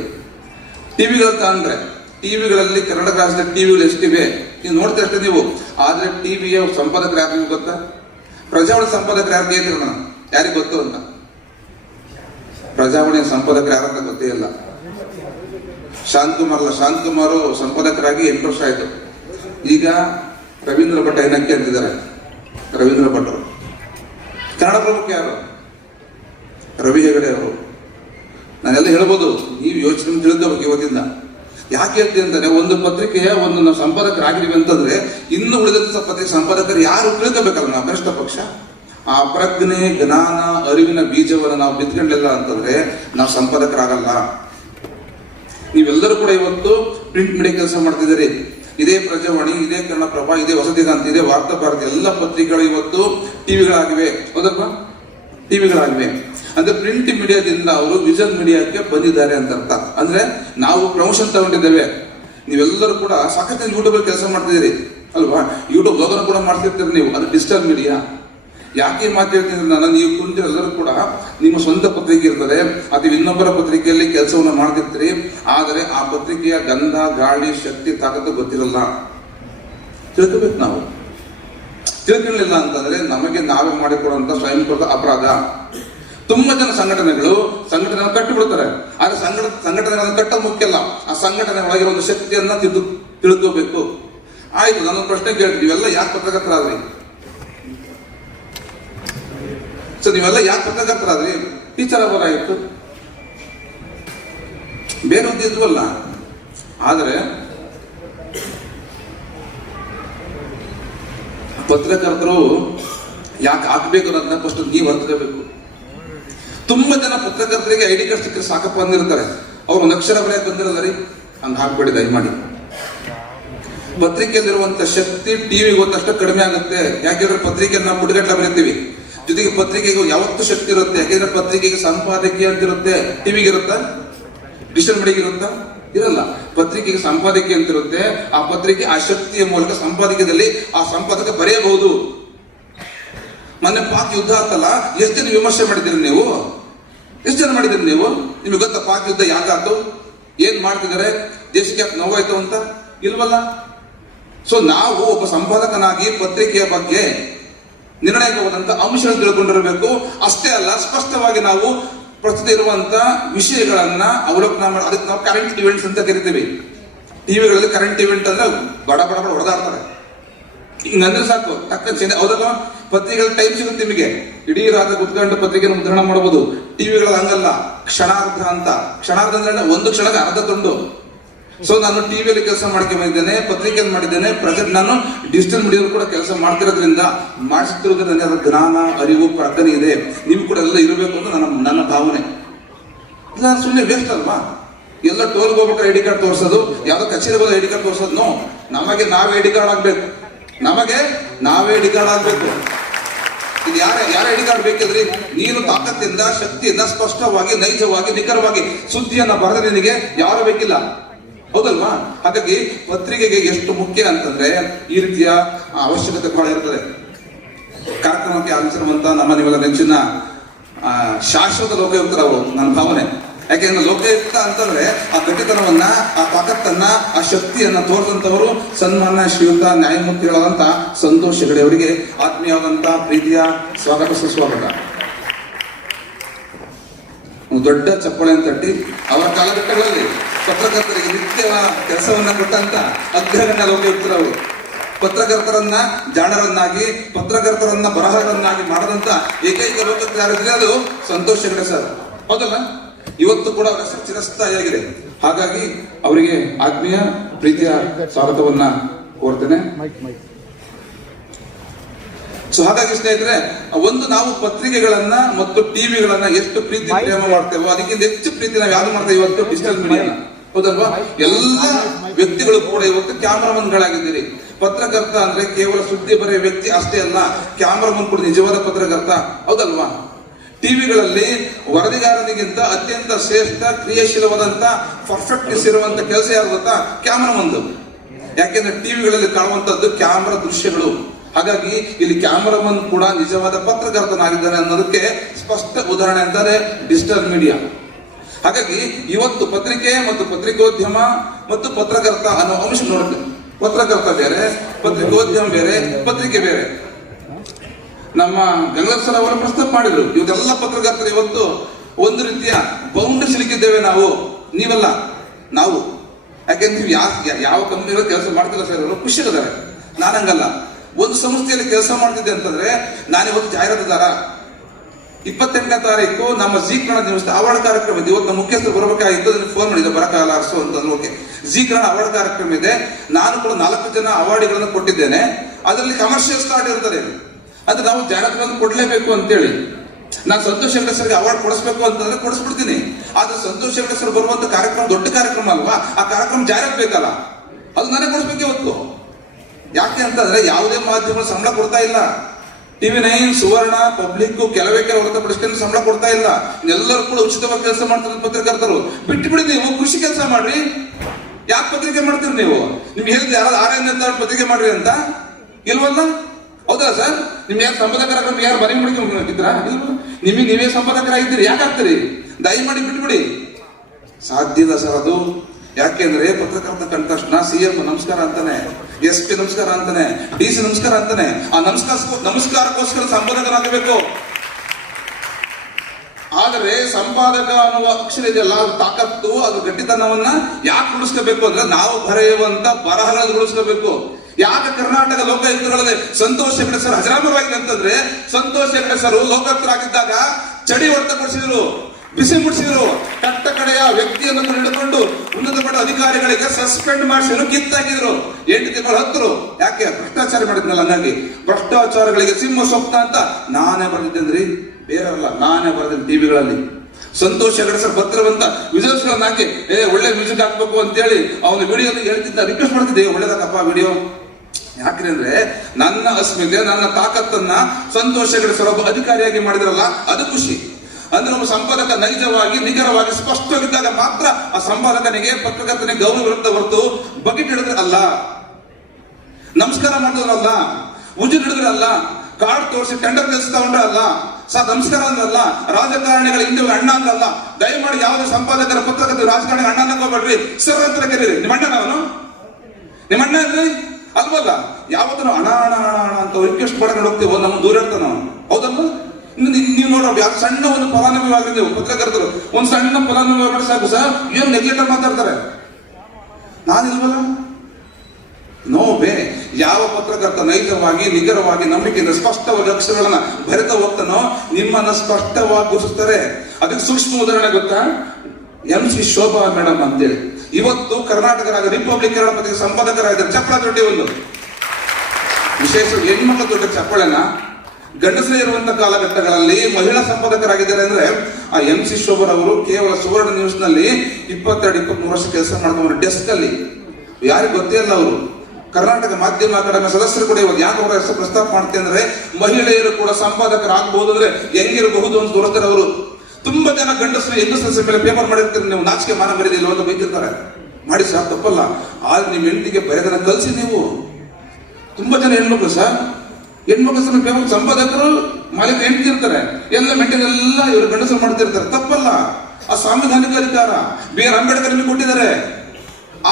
ಟಿವಿಗಳು ತಾಂಡ್ರೆ ಟಿವಿಗಳಲ್ಲಿ ಕರ್ನಾಟಕ ರಾಜ್ಯದ ಟಿವಿಗಳು ಎಷ್ಟಿವೆ, ನೀವು ನೋಡ್ತಾ ಇರ್ತೀರಿ ನೀವು. ಆದ್ರೆ ಟಿವಿಯ ಸಂಪಾದಕರು ಯಾರಿಗೂ ಗೊತ್ತಾ? ಪ್ರಜಾವಳ ಸಂಪಾದಕರು ಯಾರಿಗೆ ನಾನು? ಯಾರಿಗೆ ಗೊತ್ತು ಅಂತ? ಪ್ರಜಾವಾಣಿಯ ಸಂಪಾದಕರು ಯಾರಂತ ಗೊತ್ತೇ ಇಲ್ಲ. ಶಾಂತಕುಮಾರ್ ಅಲ್ಲ, ಶಾಂತಕುಮಾರ್ ಸಂಪಾದಕರಾಗಿ ಎಂಟು ವರ್ಷ ಆಯ್ತು. ಈಗ ರವೀಂದ್ರ ಭಟ್ ಏನಕ್ಕೆ ಅಂತಿದ್ದಾರೆ. ರವೀಂದ್ರ ಭಟ್ರು ಕನ್ನಡ ಪ್ರಮುಖ ಯಾರು? ರವಿ ಹೆಗಡೆ ಅವರು. ನಾನೆಲ್ಲ ಹೇಳ್ಬೋದು, ನೀವು ಯೋಚನೆ ತಿಳಿದಬೇಕು ಇವತ್ತಿಂದ. ಯಾಕೆ ಹೇಳ್ತೀನಿ ಅಂತಾನೆ ಒಂದು ಪತ್ರಿಕೆಯ ಒಂದು ನಾವು ಸಂಪಾದಕರಾಗಿದ್ದೀವಿ ಅಂತಂದ್ರೆ, ಇನ್ನು ಉಳಿದಂತ ಪತ್ರಿಕೆ ಸಂಪಾದಕರು ಯಾರು ತಿಳ್ಕೋಬೇಕಲ್ಲ ನಾವು, ಕನಿಷ್ಠ ಪಕ್ಷ? ಆ ಪ್ರಜ್ಞೆ, ಜ್ಞಾನ, ಅರಿವಿನ ಬೀಜವನ್ನು ನಾವು ಬಿತ್ಕೊಂಡಿಲ್ಲ ಅಂತಂದ್ರೆ ನಾವು ಸಂಪಾದಕರಾಗಲ್ಲ. ನೀವೆಲ್ಲರೂ ಕೂಡ ಇವತ್ತು ಪ್ರಿಂಟ್ ಮೀಡಿಯಾ ಕೆಲಸ ಮಾಡ್ತಿದ್ದೀರಿ. ಇದೇ ಪ್ರಜಾವಾಣಿ, ಇದೇ ಕನ್ನಡಪ್ರಭ, ಇದೇ ವಸತಿಗಾಂತ ಇದೇ ವಾರ್ತಾ ಭಾರತಿ, ಎಲ್ಲ ಪತ್ರಿಕೆಗಳು ಇವತ್ತು ಟಿವಿಗಳಾಗಿವೆ. ಹೌದಪ್ಪ ಟಿವಿಗಳಾಗಿವೆ. ಅಂದ್ರೆ ಪ್ರಿಂಟ್ ಮೀಡಿಯಾದಿಂದ ಅವರು ವಿಜನ್ ಮೀಡಿಯಾಕ್ಕೆ ಬಂದಿದ್ದಾರೆ ಅಂತ ಅರ್ಥ ಅಂದ್ರೆ ನಾವು ಪ್ರಮೋಷನ್ ತಗೊಂಡಿದ್ದೇವೆ. ನೀವೆಲ್ಲರೂ ಕೂಡ ಸಾಕಷ್ಟು ಯೂಟ್ಯೂಬ್ ಕೆಲಸ ಮಾಡ್ತಿದ್ದೀರಿ. ಅಲ್ವಾ? ಯೂಟ್ಯೂಬ್ ಲೋಕನ ಕೂಡ ಮಾಡ್ತಿರ್ತೀರಿ ನೀವು. ಅದು ಡಿಜಿಟಲ್ ಮೀಡಿಯಾ ಯಾಕೆ ಮಾತಾಡ್ತೀನಿ ನಾನು, ನೀವು ಕುಂತಿರೋದ್ರೂ ಕೂಡ ನಿಮ್ಮ ಸ್ವಂತ ಪತ್ರಿಕೆ ಇರ್ತದೆ. ಅಥವಾ ಇನ್ನೊಬ್ಬರ ಪತ್ರಿಕೆಯಲ್ಲಿ ಕೆಲಸವನ್ನು ಮಾಡ್ತಿರ್ತೀರಿ. ಆದರೆ ಆ ಪತ್ರಿಕೆಯ ಗಂಧ, ಗಾಳಿ, ಶಕ್ತಿ, ತಾಕತ್ತು ಗೊತ್ತಿರಲ್ಲ. ತಿಳ್ಕೋಬೇಕು ನಾವು. ತಿಳ್ಕೊಳ್ಳಿಲ್ಲ ಅಂತಂದ್ರೆ ನಮಗೆ ನಾವೇ ಮಾಡಿಕೊಡುವಂತ ಸ್ವಯಂಕೃತ ಅಪರಾಧ. ತುಂಬಾ ಜನ ಸಂಘಟನೆಗಳು ಸಂಘಟನೆ ಕಟ್ಟಿಬಿಡ್ತಾರೆ. ಆದ್ರೆ ಸಂಘಟ ಸಂಘಟನೆಗಳನ್ನು ಕಟ್ಟೋ ಮುಖ್ಯ ಅಲ್ಲ. ಆ ಸಂಘಟನೆ ಒಳಗೆ ಒಂದು ಶಕ್ತಿಯನ್ನ ತಿದ್ದು, ತಿಳ್ಕೋಬೇಕು. ಆಯ್ತು ನಾನೊಂದು ಪ್ರಶ್ನೆ ಕೇಳ್ತೀವಿ ಇವೆಲ್ಲ ಯಾಕೆ ಪತ್ರಕರ್ತರಾದ್ರಿ? ಸೊ ನೀವೆಲ್ಲ ಯಾಕೆ ಪತ್ರಕರ್ತರಾದ್ರಿ ಟೀಚರ್ ಆಗೋದಾಗಿತ್ತು ಬೇರೆ ಇದ್ವಲ್ಲ ಆದರೆ, ಪತ್ರಕರ್ತರು ಯಾಕೆ ಹಾಕ್ಬೇಕು ಅನ್ನೋದನ್ನ ಫಸ್ಟ್ ನೀವು ಹಂಚ್ಕೋಬೇಕು ತುಂಬಾ ಜನ ಪತ್ರಕರ್ತರಿಗೆ ಐ ಡಿ ಕಾರ್ಡ್ ಸಿಕ್ಕರೆ ಸಾಕಪ್ಪ ಅಂದಿರ್ತಾರೆ. ಅವ್ರು ಅಕ್ಷರ ಬರೆಯಕ್ಕೆ ಬಂದಿರಲ್ಲ ಹಂಗೆ ಹಾಕ್ಬೇಡಿ, ದಯಮಾಡಿ. ಪತ್ರಿಕೆಯಲ್ಲಿರುವಂತ ಶಕ್ತಿ ಟಿವಿ ಗೊತ್ತಷ್ಟು ಕಡಿಮೆ ಆಗುತ್ತೆ. ಯಾಕೆಂದ್ರೆ ಪತ್ರಿಕೆಯನ್ನ ಮುಡುಗಟ್ಲ ಬರೀತೀವಿ. ಜೊತೆಗೆ ಪತ್ರಿಕೆಗೂ ಯಾವತ್ತು ಶಕ್ತಿ ಇರುತ್ತೆ. ಯಾಕೆಂದ್ರೆ ಪತ್ರಿಕೆಗೆ ಸಂಪಾದಕೀಯ ಅಂತ ಇರುತ್ತೆ ಟಿವಿಗೆ ಇರುತ್ತಾ? ಡಿಜಿಟಲ್ ಮೀಡಿಯಾಗೆ ಇರುತ್ತಾ? ಇರಲ್ಲ. ಪತ್ರಿಕೆಗೆ ಸಂಪಾದಕೀಯ ಅಂತ ಇರುತ್ತೆ ಆ ಪತ್ರಿಕೆ ಆ ಶಕ್ತಿಯ ಮೂಲಕ ಸಂಪಾದಕದಲ್ಲಿ ಆ ಸಂಪಾದಕ ಬರೆಯಬಹುದು. ಮೊನ್ನೆ ಪಾಕ್ ಯುದ್ಧ ಆತಲ್ಲ ಎಷ್ಟು ಜನ ವಿಮರ್ಶೆ ಮಾಡಿದ್ದೀರಿ ನೀವು? ಎಷ್ಟು ಜನ ಮಾಡಿದ್ದೀರಿ ನೀವು? ನಿಮ್ಗೆ ಗೊತ್ತಾ ಪಾಕ್ ಯುದ್ಧ ಯಾಕಾತು ಏನ್ ಮಾಡ್ತಿದ್ದಾರೆ? ದೇಶಕ್ಕೆ ಯಾಕೆ ನೋವಾಯ್ತು ಅಂತ? ಇಲ್ವಲ್ಲ? ಸೊ ನಾವು ಒಬ್ಬ ಸಂಪಾದಕನಾಗಿ ಪತ್ರಿಕೆಯ ಬಗ್ಗೆ ನಿರ್ಣಾಯಕವಾದಂತ ಅಂಶಗಳನ್ನು ತಿಳ್ಕೊಂಡಿರಬೇಕು. ಅಷ್ಟೇ ಅಲ್ಲ, ಸ್ಪಷ್ಟವಾಗಿ ನಾವು ಪ್ರಸ್ತುತ ಇರುವಂತ ವಿಷಯಗಳನ್ನ ಅವಲೋಕನ ಮಾಡಿ, ಅದಕ್ಕೆ ನಾವು ಕರೆಂಟ್ ಇವೆಂಟ್ಸ್ ಅಂತ ಕರಿತೀವಿ. ಟಿವಿಗಳಲ್ಲಿ ಕರೆಂಟ್ ಇವೆಂಟ್ ಅಂದ್ರೆ ಬಡ ಬಡ ಬಡ ಹೊಡೆದಾಡ್ತಾರೆ. ಹಿಂಗಂದ್ರೆ ಸಾಕು, ತಕ್ಕ ಹೌದಲ್ಲ ಪತ್ರಿಕೆಗಳ ಟೈಮ್ ಸಿಗುತ್ತೆ ನಿಮಗೆ. ಇಡೀ ರಾತ್ರಿ ಕುತ್ಕೊಂಡು ಪತ್ರಿಕೆ ಮುದ್ರಣ ಮಾಡಬಹುದು ಟಿವಿಗಳ ಹಂಗಲ್ಲ, ಕ್ಷಣಾರ್ಧ ಅಂತ. ಕ್ಷಣಾರ್ಧ ಅಂದ್ರೆ ಒಂದು ಕ್ಷಣಕ್ಕೆ ಅರ್ಧ ತುಂಡು. ಸೊ ನಾನು ಟಿವಿಯಲ್ಲಿ ಕೆಲಸ ಮಾಡ್ಕೊಂಡು ಬಂದಿದ್ದೇನೆ ಪತ್ರಿಕೆಯಲ್ಲಿ ಮಾಡಿದ್ದೇನೆ ಪ್ರೆಸೆಂಟ್ ನಾನು ಡಿಜಿಟಲ್ ಮೀಡಿಯಲ್ಲಿ ಕೂಡ ಕೆಲಸ ಮಾಡ್ತಿರೋದ್ರಿಂದ ಮಾಡಿಸ್ತಿರೋದ್ರಿಂದ ಅದರ ಜ್ಞಾನ, ಅರಿವು ಪ್ರಜ್ಞೆ ಇದೆ. ನಿಮ್ ಕೂಡ ಎಲ್ಲ ಇರಬೇಕು ಅಂತ ನನ್ನ ನನ್ನ ಭಾವನೆ. ಇಲ್ಲ ಸುಮ್ಮನೆ ವೇಸ್ಟ್ ಅಲ್ವಾ? ಎಲ್ಲ ಟೋಲ್ಗೆ ಹೋಗ್ಬಿಟ್ಟು ಐ ಡಿ ಕಾರ್ಡ್ ತೋರಿಸೋದು. ಯಾವ್ದೋ ಕಚೇರಿ ಹೋದ ಡಿ ಕಾರ್ಡ್ ತೋರಿಸೋದು. ನೋ ನಮಗೆ ನಾವೇ ಐ ಡಿ ಕಾರ್ಡ್ ಆಗ್ಬೇಕು ನಮಗೆ ನಾವೇ ಡಿ ಕಾರ್ಡ್ ಆಗ್ಬೇಕು ಇದು ಯಾರ ಯಾರ ಡಿ ಕಾರ್ಡ್ ಬೇಕಿದ್ರಿ ನೀನು ತಾಕತ್ತಿಂದ, ಶಕ್ತಿಯಿಂದ, ಸ್ಪಷ್ಟವಾಗಿ, ನೈಜವಾಗಿ, ನಿಖರವಾಗಿ ಸುದ್ದಿಯನ್ನ ಬರೆದ ನಿನಗೆ ಯಾರು ಬೇಕಿಲ್ಲ. ಹೌದಲ್ವಾ? ಹಾಗಾಗಿ ಪತ್ರಿಕೆಗೆ ಎಷ್ಟು ಮುಖ್ಯ ಅಂತಂದ್ರೆ ಈ ರೀತಿಯ ಅವಶ್ಯಕತೆ ಬಹಳ ಇರ್ತದೆ. ಕಾರ್ಯಕ್ರಮಕ್ಕೆ ಆಗಮಿಸಿರುವಂತ ನಮ್ಮ ನಿಮಗೆ ನೆಚ್ಚಿನ ಆ, ಶಾಶ್ವತ ಲೋಕಯುಕ್ತರ ಅವರು ನನ್ನ ಭಾವನೆ. ಯಾಕೆಂದ್ರೆ ಲೋಕಯುಕ್ತ ಅಂತಂದ್ರೆ ಆ ಗಟ್ಟಿತನವನ್ನ ಆ ತಾಕತ್ತನ್ನ ಆ ಶಕ್ತಿಯನ್ನ ತೋರಿಸಂತವರು ಸನ್ಮಾನ ಶ್ರೀಯುತ ನ್ಯಾಯಮೂರ್ತಿಗಳಾದಂತ ಸಂತೋಷ್ ಹೆಗಡೆ ಅವರಿಗೆ ಆತ್ಮೀಯವಾದಂತ ಪ್ರೀತಿಯ ಸ್ವಾಗತ ಸುಸ್ವಾಗತ. ದೊಡ್ಡ ಚಪ್ಪಳೆಯನ್ನು ತಟ್ಟಿ ಅವರ ಕಾಲಘಟ್ಟಗಳಲ್ಲಿ ಪತ್ರಕರ್ತರಿಗೆ ನಿತ್ಯ ಕೆಲಸವನ್ನ ಕೊಟ್ಟಂತ ಅಗ್ರಗಣ್ಯ ಲೋಕಾಯುಕ್ತರವರು ಪತ್ರಕರ್ತರನ್ನ, ಜಾಣರನ್ನಾಗಿ, ಪತ್ರಕರ್ತರನ್ನ ಬರಹಗಳನ್ನಾಗಿ ಮಾಡದಂತ ಏಕೈಕ ಲೋಕಕ್ಕೆ ಯಾರಿದ್ರೆ ಅದು ಸಂತೋಷ ಹೆಗಡೆ ಸರ್. ಹೌದಲ್ಲ? ಇವತ್ತು ಕೂಡ ಅವರ ಹೆಸರು ಚಿರಸ್ಥಾಯಿಯಾಗಿದೆ. ಹಾಗಾಗಿ ಅವರಿಗೆ ಆತ್ಮೀಯ ಪ್ರೀತಿಯ ಸ್ವಾಗತವನ್ನ ಕೋರ್ತೇನೆ. ಸೊ ಹಾಗಾಗಿ ಸ್ನೇಹಿತರೆ ಒಂದು ನಾವು ಪತ್ರಿಕೆಗಳನ್ನ ಮತ್ತು ಟಿವಿಗಳನ್ನ ಎಷ್ಟು ಪ್ರೀತಿ ಪ್ರೇಮ ಮಾಡ್ತೇವೋ ಅದಕ್ಕಿಂತ ಹೆಚ್ಚು ಪ್ರೀತಿ ನಾವು ಯಾವ್ದು ಮಾಡ್ತೇವೆ ಇವತ್ತು? ಡಿಜಿಟಲ್ ಮೀಡಿಯಾ ಹೌದಲ್ವಾ? ಎಲ್ಲ ವ್ಯಕ್ತಿಗಳು ಕೂಡ ಇವತ್ತು ಕ್ಯಾಮರಾಮನ್ಗಳಾಗಿದ್ದೀರಿ. ಪತ್ರಕರ್ತ ಅಂದ್ರೆ ಕೇವಲ ಸುದ್ದಿ ಬರೆಯ ವ್ಯಕ್ತಿ ಅಷ್ಟೇ ಅಲ್ಲ ಕ್ಯಾಮರಾಮನ್ ಕೂಡ ನಿಜವಾದ ಪತ್ರಕರ್ತ. ಹೌದಲ್ವಾ? ಟಿವಿಗಳಲ್ಲಿ ವರದಿಗಾರನಿಗಿಂತ ಅತ್ಯಂತ ಶ್ರೇಷ್ಠ ಕ್ರಿಯಾಶೀಲವಾದಂತ ಪರ್ಫೆಕ್ಟ್ನೆಸ್ ಇರುವಂತ ಕೆಲಸ ಯಾರು ಗೊತ್ತಾ? ಕ್ಯಾಮರಾಮನ್ದು. ಯಾಕೆಂದ್ರೆ ಟಿವಿಗಳಲ್ಲಿ ಕಾಣುವಂತದ್ದು ಕ್ಯಾಮರಾ ದೃಶ್ಯಗಳು. ಹಾಗಾಗಿ ಇಲ್ಲಿ ಕ್ಯಾಮರಾಮನ್ ಕೂಡ ನಿಜವಾದ ಪತ್ರಕರ್ತನಾಗಿದ್ದಾನೆ ಅನ್ನೋದಕ್ಕೆ ಸ್ಪಷ್ಟ ಉದಾಹರಣೆ ಅಂತಾರೆ ಡಿಜಿಟಲ್ ಮೀಡಿಯಾ. ಹಾಗಾಗಿ ಇವತ್ತು ಪತ್ರಿಕೆ ಮತ್ತು ಪತ್ರಿಕೋದ್ಯಮ ಮತ್ತು ಪತ್ರಕರ್ತ ಅನ್ನೋ ಅಂಶ ನೋಡುತ್ತೆ ಪತ್ರಕರ್ತ ಬೇರೆ, ಪತ್ರಿಕೋದ್ಯಮ ಬೇರೆ, ಪತ್ರಿಕೆ ಬೇರೆ. ನಮ್ಮ ಗಂಗಲಪ್ ಸರ್ ಅವರು ಪ್ರಸ್ತಾಪ ಮಾಡಿದ್ರು. ಇವತ್ತೆಲ್ಲ ಪತ್ರಕರ್ತರು ಇವತ್ತು ಒಂದು ರೀತಿಯ ಬೌಂಡ್ ಸಿಲುಕಿದ್ದೇವೆ ನಾವು. ನೀವಲ್ಲ, ನಾವು. ಯಾಕೆಂದ್ರೆ ಯಾವ ಯಾವ ಕಂಪ್ನಿಗಳು ಕೆಲಸ ಮಾಡ್ತಿಲ್ಲ ಸರ್ ಅವರು. ಖುಷಿ ಇದ್ದಾರೆ. ನಾನಂಗಲ್ಲ. ಒಂದು ಸಂಸ್ಥೆಯಲ್ಲಿ ಕೆಲಸ ಮಾಡ್ತಿದ್ದೆ ಅಂತಂದ್ರೆ ನಾನು ಇವತ್ತು ಜಾಹೀರಾತುದಾರ. ಇಪ್ಪತ್ತೆಂಟನೇ ತಾರೀಕು ನಮ್ಮ ಜೀ ಕನ್ನಡ ಅವಾರ್ಡ್ ಕಾರ್ಯಕ್ರಮ ಇದೆ. ಇವತ್ತು ಮುಖ್ಯಸ್ಥರು ಬರಬೇಕಾಗಿತ್ತು, ಅದನ್ನು ಫೋನ್ ಮಾಡಿದೆ ಬರಕಾಲ ಅರ್ಸು ಅಂತ ಓಕೆ ಜೀಕರಣ ಕನ್ನಡ ಅವಾರ್ಡ್ ಕಾರ್ಯಕ್ರಮ ಇದೆ. ನಾನು ಕೂಡ ನಾಲ್ಕು ಜನ ಅವಾರ್ಡ್ಗಳನ್ನು ಕೊಟ್ಟಿದ್ದೇನೆ. ಅದರಲ್ಲಿ ಕಮರ್ಷಿಯಲ್ ಸ್ಟಾರ್ಟ್ ಇರ್ತದೆ ಅಂದ್ರೆ ನಾವು ಜಾಹೀರಾತುಗಳನ್ನು ಕೊಡಲೇಬೇಕು ಅಂತೇಳಿ. ನಾನು ಸಂತೋಷ್ ಹೆಂಗಸರಿಗೆ ಅವಾರ್ಡ್ ಕೊಡಿಸ್ಬೇಕು ಅಂತಂದ್ರೆ ಕೊಡಿಸ್ಬಿಡ್ತೀನಿ. ಆದ್ರೆ ಸಂತೋಷ್ ಹೆಂಗಸರು ಸರ್ ಬರುವಂತ ಕಾರ್ಯಕ್ರಮ ದೊಡ್ಡ ಕಾರ್ಯಕ್ರಮ ಅಲ್ವಾ? ಆ ಕಾರ್ಯಕ್ರಮ ಜಾರಿಗೆ ಬೇಕಲ್ಲ? ಅದು ನನಗೆ ಕೊಡಿಸ್ಬೇಕು ಇವತ್ತು ಯಾಕೆ ಅಂತಂದ್ರೆ ಯಾವುದೇ ಮಾಧ್ಯಮ ಸಂಬಳ ಕೊಡ್ತಾ ಇಲ್ಲ. ಟಿವಿ ನೈನ್, ಸುವರ್ಣ ಪಬ್ಲಿಕ್ ಕೆಲವೇ ಕೆಲ ಹೊರತುಪಡಿಸ್ಕೊಂಡು ಸಂಬಳ ಕೊಡ್ತಾ ಇಲ್ಲ. ಎಲ್ಲರೂ ಕೂಡ ಉಚಿತವಾಗಿ ಕೆಲಸ ಮಾಡ್ತಾರೆ ಪತ್ರಕರ್ತರು. ಬಿಟ್ಟು ಬಿಡಿ ನೀವು, ಕೃಷಿ ಕೆಲಸ ಮಾಡ್ರಿ. ಯಾಕೆ ಪತ್ರಿಕೆ ಮಾಡ್ತೀರಿ ನೀವು? ನಿಮ್ಗೆ ಹೇಳಿದ್ರೆ ಯಾರು ಆರ್ ಎನ್ ಪತ್ರಿಕೆ ಮಾಡ್ರಿ ಅಂತ? ಇಲ್ವಲ್ಲ? ಹೌದಾ ಸರ್? ನಿಮ್ಗೆ ಯಾರು ಸಂಪಾದಕರಾಗ ಯಾರು ಬರೀ ಮಾಡ್ಕೊಂಡಿದ್ರಾ ಇಲ್ವಾ ನಿಮಗೆ ನೀವೇ ಸಂಪಾದಕರಾಗಿದ್ದೀರಿ. ಯಾಕೆ ಆಗ್ತೀರಿ ದಯಮಾಡಿ ಬಿಟ್ಬಿಡಿ. ಸಾಧ್ಯ ಇಲ್ಲ ಸರ್ ಅದು. ಯಾಕೆಂದ್ರೆ ಪತ್ರಕರ್ತ ಕಂಡ ತಕ್ಷಣ ಸಿ ಎಂ ನಮಸ್ಕಾರ ಅಂತಾನೆ ಎಸ್ ಪಿ ನಮಸ್ಕಾರ ಅಂತಾನೆ ಡಿ ಸಿ ನಮಸ್ಕಾರ ಅಂತಾನೆ, ಆ ನಮಸ್ಕಾರ ನಮಸ್ಕಾರಕ್ಕೋಸ್ಕರ ಸಂಪಾದಕರಾಗಬೇಕು ಆದರೆ ಸಂಪಾದಕ ಅನ್ನುವ ಅಕ್ಷರ ಇದೆಯಲ್ಲ ಅದು ತಾಕತ್ತು, ಅದು ಗಟ್ಟಿತನವನ್ನ ಯಾಕೆ ಉಳಿಸ್ಕೋಬೇಕು ಅಂದ್ರೆ, ನಾವು ಬರೆಯುವಂತ ಬರಹಗಳನ್ನು ಉಳಿಸ್ಕೋಬೇಕು. ಯಾಕೆ ಕರ್ನಾಟಕ ಲೋಕಾಯುಕ್ತಗಳಲ್ಲಿ ಸಂತೋಷ್ ಹೆಗಡೆ ಸರ್ ಹಜರಾಮರಾಗಿದೆ ಅಂತಂದ್ರೆ, ಸಂತೋಷ್ ಹೆಗಡೆ ಸರ್ ಲೋಕಾಯುಕ್ತರಾಗಿದ್ದಾಗ ಚಡಿ ಹೊಡೆತ ಕೊಡಿಸಿದ್ರು ಬಿಸಿ ಮುಡಿಸಿದ್ರು. ಕಟ್ಟ ಕಡೆಯ ವ್ಯಕ್ತಿಯನ್ನು ಹಿಡಿದುಕೊಂಡು ಉನ್ನತ ಮಟ್ಟ ಅಧಿಕಾರಿಗಳಿಗೆ ಸಸ್ಪೆಂಡ್ ಮಾಡಿಸಲು ಕಿತ್ತಾಕಿದ್ರು ಎಂಟು ತಿಂಗಳು ಹತ್ತರು ಯಾಕೆ? ಭ್ರಷ್ಟಾಚಾರ ಮಾಡಿದ್ನಲ್ಲ ಹಂಗಾಗಿ. ಭ್ರಷ್ಟಾಚಾರಗಳಿಗೆ ಸಿಂಹ ಸ್ವಪ್ನ ಅಂತ ನಾನೇ ಬರೆದಿದ್ದೇನ್ರಿ? ಬೇರೆಲ್ಲ ನಾನೇ ಬರೆದಿದ್ದ ಟಿವಿಗಳಲ್ಲಿ. ಸಂತೋಷ್ ಹೆಗಡೆ ಸರ್ ಪತ್ರವಂತ ವಿಜುವಲ್ಸ್ ಹಾಕಿ, ಏ, ಒಳ್ಳೆ ಮ್ಯೂಸಿಕ್ ಹಾಕ್ಬೇಕು ಅಂತ ಹೇಳಿ ಅವನ ವಿಡಿಯೋ ಹೇಳ್ತಿದ್ದ ರಿಕ್ವೆಸ್ಟ್ ಮಾಡ್ತಿದ್ದೆ ಒಳ್ಳೇದಕ್ಕಪ್ಪ ವಿಡಿಯೋ? ಯಾಕೆಂದ್ರೆ ನನ್ನ ಅಸ್ಮಿತೆ, ನನ್ನ ತಾಕತ್ತನ್ನ ಸಂತೋಷ ಹೆಗಡೆ ಸರ್ ಒಬ್ಬ ಅಧಿಕಾರಿಯಾಗಿ ಮಾಡಿದ್ರಲ್ಲ, ಅದು ಖುಷಿ. ಅಂದ್ರೆ ನಮ್ಮ ಸಂಪಾದಕ ನೈಜವಾಗಿ, ನಿಖರವಾಗಿ, ಸ್ಪಷ್ಟವಾಗಿದ್ದಾಗ ಮಾತ್ರ ಆ ಸಂಪಾದಕನಿಗೆ, ಪತ್ರಕರ್ತನಿಗೆ ಗೌರವ ಇರುತ್ತೆ ಹೊರತು ಬಕೆಟ್ ಹಿಡಿದ್ರೆ ಅಲ್ಲ. ನಮಸ್ಕಾರ ಮಾಡಿದ್ರಲ್ಲ ಉಜು ಹಿಡಿದ್ರೆ ಅಲ್ಲ. ಕಾರ್ಡ್ ತೋರಿಸಿ ಟೆಂಡರ್ ಕೆಲಸ ಉಂಡ್ರೆ ಅಲ್ಲ. ಸರ್, ನಮಸ್ಕಾರ ಅಂದ್ರಲ್ಲ ರಾಜಕಾರಣಿಗಳ ಹಿಂದೆ ಅಣ್ಣ ಅಂದ್ರಲ್ಲ ದಯಮಾಡಿ ಯಾವುದೇ ಸಂಪಾದಕರ ಪತ್ರಕರ್ತ ರಾಜಕಾರಣಿ ಅಣ್ಣ ಬಡ್ರಿ ಸರ್ ಅಂತ ಕರೀರಿ ನಿಮ್ಮ ಅಣ್ಣ ಅವನು ನಿಮ್ಮ ಅಣ್ಣ ಅಲ್ವಲ್ಲ? ಯಾವತ್ತೂ ಅಣ ಹಣ ಹಣ ಅಂತ ರಿಕ್ವೆಸ್ಟ್ ಮಾಡ್ಕೊಂಡು ಹೋಗ್ತೀವೋ, ನಮ್ಮ ದೂರ ಇರ್ತಾನ ಅವನು ಹೌದಲ್ವ ಇನ್ನು ನೀ- ನೀವು ಯಾವ ಸಣ್ಣ ಒಂದು ಫಲಾನುಭವಿ ಆಗಿದ್ದೀವಿ ಪತ್ರಕರ್ತರು. ಒಂದು ಸಣ್ಣ ಫಲಾನುಭವಿ ಸಾಕು ಸರ್. ಏನು ನೆಗ್ಲೆಕ್ಟ್ ಮಾತಾಡ್ತಾರೆ? ನಾನಿಲ್ವಲ್ಲ? ನೋ ಬೇ ಯಾವ ಪತ್ರಕರ್ತ ನೈಜವಾಗಿ, ನಿಖರವಾಗಿ, ನಂಬಿಕೆಯಿಂದ, ಸ್ಪಷ್ಟವಾಗಿ ಅಕ್ಷರಗಳನ್ನ ಬರೆದ ಹೋಗ್ತಾನೋ, ನಿಮ್ಮನ್ನ ಸ್ಪಷ್ಟವಾಗಿ ಗುರುತಿಸ್ತಾರೆ. ಅದಕ್ಕೆ ಸೂಕ್ಷ್ಮ ಉದಾಹರಣೆ ಗೊತ್ತಾ? ಎಂ ಸಿ ಶೋಭಾ ಮೇಡಮ್ ಅಂತೇಳಿ. ಇವತ್ತು ಕರ್ನಾಟಕ ರಾಜ್ಯ ರಿಪಬ್ಲಿಕ್ ಕನ್ನಡ ಪತ್ರಿಕೆ ಸಂಪಾದಕರಾಗಿದ್ದಾರೆ. ಚಪ್ಪಳ ದೊಡ್ಡಿ ಒಂದು. ವಿಶೇಷ ಹೆಣ್ಮಕ್ಳ ದೊಡ್ಡ ಚಪ್ಪಳೆನ? ಗಂಡಸರೇ ಇರುವಂತಹ ಕಾಲಘಟ್ಟಗಳಲ್ಲಿ ಮಹಿಳಾ ಸಂಪಾದಕರಾಗಿದ್ದಾರೆ ಅಂದ್ರೆ ಆ ಎಂ ಸಿ ಶೋಭರ್ ಅವರು ಕೇವಲ ಸುವರ್ಣ ನ್ಯೂಸ್ನಲ್ಲಿ ಇಪ್ಪತ್ತೆರಡು, ಇಪ್ಪತ್ಮೂರು ವರ್ಷ ಕೆಲಸ ಮಾಡಿದವರು ಡೆಸ್ಕ್ ಅಲ್ಲಿ. ಯಾರಿಗೂ ಗೊತ್ತೇ ಇಲ್ಲ ಅವರು. ಕರ್ನಾಟಕ ಮಾಧ್ಯಮ ಅಕಾಡೆಮಿ ಸದಸ್ಯರು ಕೂಡ ಇವತ್ತು ಯಾಕೆ ಅವರ ಹೆಸರು ಪ್ರಸ್ತಾಪ ಮಾಡ್ತೇನೆ ಅಂದ್ರೆ ಮಹಿಳೆಯರು ಕೂಡ ಸಂಪಾದಕರಾಗಬಹುದು ಅಂದ್ರೆ ಹೆಂಗಿರಬಹುದು ಅಂತ ತೋರಿಸ್ತಾರೆ ಅವರು. ತುಂಬಾ ಜನ ಗಂಡಸರು ಹೆಂಗಸರ ಮೇಲೆ ಪೇಪರ್ ಮಾಡಿರ್ತಾರೆ, ನೀವು ನಾಚಿಕೆ ಮಾನ ಬರೀದಿಲ್ಲ ಅಂತ ಬೈತಿರ್ತಾರೆ. ಮಾಡಿ ಸರ್, ತಪ್ಪಲ್ಲ. ಆದ್ರೆ ನಿಮ್ಮ ಹೆಂಡತಿಗೆ ಬರೆದನ್ನ ಕಲಿಸಿ ನೀವು. ತುಂಬಾ ಜನ ಹೆಣ್ಮಕ್ಳು ಸರ್. ಹೆಣ್ಮಕ್ಳು ಕೆಲವು ಸಂಪಾದಕರು ಮಾಲೀಕ ಹೆಣ್ತಿರ್ತಾರೆ ಎಲ್ಲ ಮೆಂಟೇನ್ ಎಲ್ಲ ಇವರು ಗಂಡಸರು ಮಾಡ್ತಿರ್ತಾರೆ. ತಪ್ಪಲ್ಲ. ಆ ಸಾಂವಿಧಾನಿಕ ಅಧಿಕಾರ ಬೇರೆ ಆರ್ ಅಂಬೇಡ್ಕರ್ ಕೊಟ್ಟಿದ್ದಾರೆ.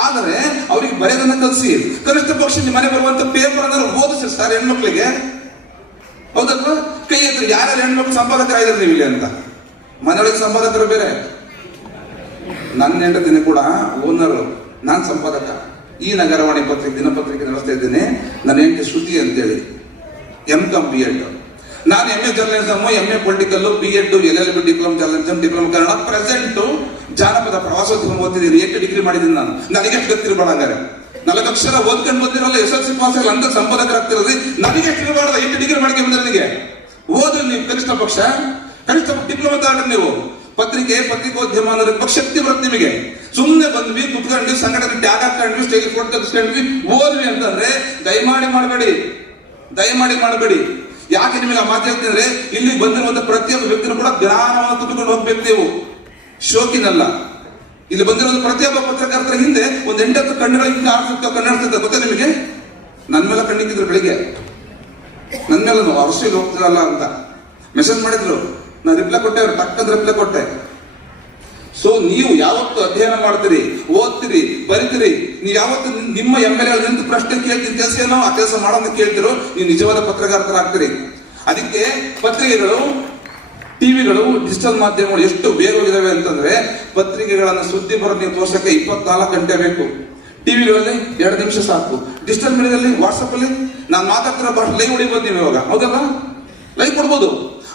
ಆದರೆ ಅವರಿಗೆ ಬರೆಯದನ್ನ ಕಲಿಸಿ. ಕನಿಷ್ಠ ಪಕ್ಷ ನಿಮ್ಮ ಮನೆ ಬರುವಂತ ಪೇಪರ್ ಅಂದ್ರೆ ಓದಿಸಿ ಸರ್ ಹೆಣ್ಮಕ್ಳಿಗೆ. ಹೌದಲ್ವಾ? ಕೈ ಎತ್ತ ಯಾರ್ಯಾರು ಹೆಣ್ಮಕ್ಳು ಸಂಪಾದಕರಾಗಿದ್ದಾರೆ ನೀವು ಇಲ್ಲಿ ಅಂತ. ಮನೆಯೊಳಗೆ ಸಂಪಾದಕರು ಬೇರೆ. ನನ್ನ ಹೆಂಡತಿನ ಕೂಡ ಓನರ್ ನಾನ್ ಸಂಪಾದಕ. ಈ ನಗರವಾಣಿ ಪತ್ರಿಕೆ ದಿನಪತ್ರಿಕೆ ನಡೆಸ್ತಾ ಇದ್ದೇನೆ. ನನ್ನ ಹೆಂಡತಿ ಶ್ರುತಿ ಅಂತೇಳಿ. ಎಂ ಕಮ್ ಬಿ ಎಡ್ ನಾನು M A journalism M A political B Ed L L B diploma journalism diploma Kannada. Present ಜಾನಪದ ಪ್ರವಾಸೋದ್ಯಮ ಓದ್ತಿದ್ದೀನಿ ಎಂಟು ಡಿಗ್ರಿ ಮಾಡಿದ್ದೀನಿ ನಾನು. ನನಗೆ ಗೊತ್ತಿರಬೇಡ ಹಂಗಾರೆ. ನಾಲ್ಕು ಅಕ್ಷರ ಓದ್ಕೊಂಡು ಬಂದಿರಲ್ಲ ಎಸ್ ಎಲ್ ಸಿ ಪಾಸ್ ಆಗಲ್ಲ, ಅಂತ ಸಂಪಾದಕರಾಗ್ತಿರೋದ್ರಿ ನನಗೆ ಇರಬಾರ್ದು ಎಷ್ಟು ಡಿಗ್ರಿ ಮಾಡಿಕೆ ಬಂದ್ರೆ ನನಗೆ. ಓದ್ರಿ ನೀವು, ಕನಿಷ್ಠ ಪಕ್ಷ. ಕನಿಷ್ಠ ಡಿಪ್ಲೊಮಾ ತಗೊಂಡ್ರೆ ನೀವು. ಪತ್ರಿಕೆ, ಪತ್ರಿಕೋದ್ಯಮ ಅನ್ನೋದ್ರ ಶಕ್ತಿ ಬರುತ್ತೆ ನಿಮಗೆ. ಸುಮ್ಮನೆ ಬಂದ್ವಿ, ಕುತ್ಕೊಂಡ್ವಿ, ಸಂಘಟನೆ ಟ್ಯಾಗ್ ಹಾಕೊಂಡ್ವಿ ಸ್ಟೇಜ್ ಫೋಟೋ ತೆಗೆಸ್ಕೊಂಡ್ವಿ, ಓದ್ವಿ ಅಂತಂದ್ರೆ ದಯಮಾಡಿ ಮಾಡಬೇಡಿ. ದಯಮಾಡಿ ಮಾಡಬೇಡಿ. ಯಾಕೆ ನಿಮಗೆ ಆ ಮಾತು ಹೇಳ್ತಿದ್ರೆ ಇಲ್ಲಿ ಬಂದಿರುವಂತ ಪ್ರತಿಯೊಬ್ಬ ವ್ಯಕ್ತಿನೂ ಕೂಡ ಜ್ಞಾನವನ್ನು ತುಂಬಿಕೊಂಡು ಹೋಗ್ಬೇಕು ನೀವು. ಶೋಕಿನಲ್ಲ. ಇಲ್ಲಿ ಬಂದಿರುವಂತ ಪ್ರತಿಯೊಬ್ಬ ಪತ್ರಕರ್ತರ ಹಿಂದೆ ಒಂದು ಎಂಟತ್ತು ಕಣ್ಣುಗಳ ಹಿಂದೆ ಆಡ್ತಿರ್ತಾವೆ ಕಣ್ಣಾಡ್ತಿರ್ತಾರೆ ಗೊತ್ತಾ ನಿಮಗೆ? ನನ್ನ ಮೇಲೆ ಕಣ್ಣಿಕ್ಕಿದ್ರು ಬೆಳಿಗ್ಗೆ. ನನ್ನ ಮೇಲೆ ಅರಸಿಗೆ ಹೋಗ್ತಿರಲ್ಲ ಅಂತ. ಮೆಸೇಜ್ ಮಾಡಿದ್ರು. ನಾನು ರಿಪ್ಲೈ ಕೊಟ್ಟೆ ಅವ್ರು, ಟಕ್ಕಂತ ರಿಪ್ಲೈ ಕೊಟ್ಟೆ. ಸೊ ನೀವು ಯಾವತ್ತು ಅಧ್ಯಯನ ಮಾಡ್ತೀರಿ, ಓದ್ತೀರಿ, ಬರಿತೀರಿ, ನೀವು ಯಾವತ್ತು ನಿಮ್ಮ ಎಂ ಎಲ್ ಎ ನಿಂತು ಪ್ರಶ್ನೆ ಕೇಳ್ತೀನಿ ಕೆಲಸ ಏನೋ ಆ ಕೆಲಸ ಮಾಡೋದು ಕೇಳ್ತಿರೋ, ನೀವು ನಿಜವಾದ ಪತ್ರಕರ್ತರಾಗ್ತೀರಿ ಅದಕ್ಕೆ ಪತ್ರಿಕೆಗಳು, ಟಿವಿಗಳು, ಡಿಜಿಟಲ್ ಮಾಧ್ಯಮಗಳು ಎಷ್ಟು ವೇಗವಾಗಿದ್ದಾವೆ ಅಂತಂದ್ರೆ, ಪತ್ರಿಕೆಗಳನ್ನ ಸುದ್ದಿ ಬರೋದು ನೀವು ತೋರ್ಸಕ್ಕೆ ಇಪ್ಪತ್ನಾಲ್ಕು ಗಂಟೆ ಬೇಕು. ಟಿವಿಗಳಲ್ಲಿ ಎರಡು ನಿಮಿಷ ಸಾಕು. ಡಿಜಿಟಲ್ ಮೀಡಿಯಾದಲ್ಲಿ ವಾಟ್ಸಪ್ ಅಲ್ಲಿ ನಾನು ಮಾತಾಡ್ತಿರೋ ಭಾಷೆ ಲೈವ್ ಹೊಡಿಬೋದು ನೀವು ಇವಾಗ. ಹೌದಲ್ಲ ಲೈವ್ ಕೊಡ್ಬೋದು.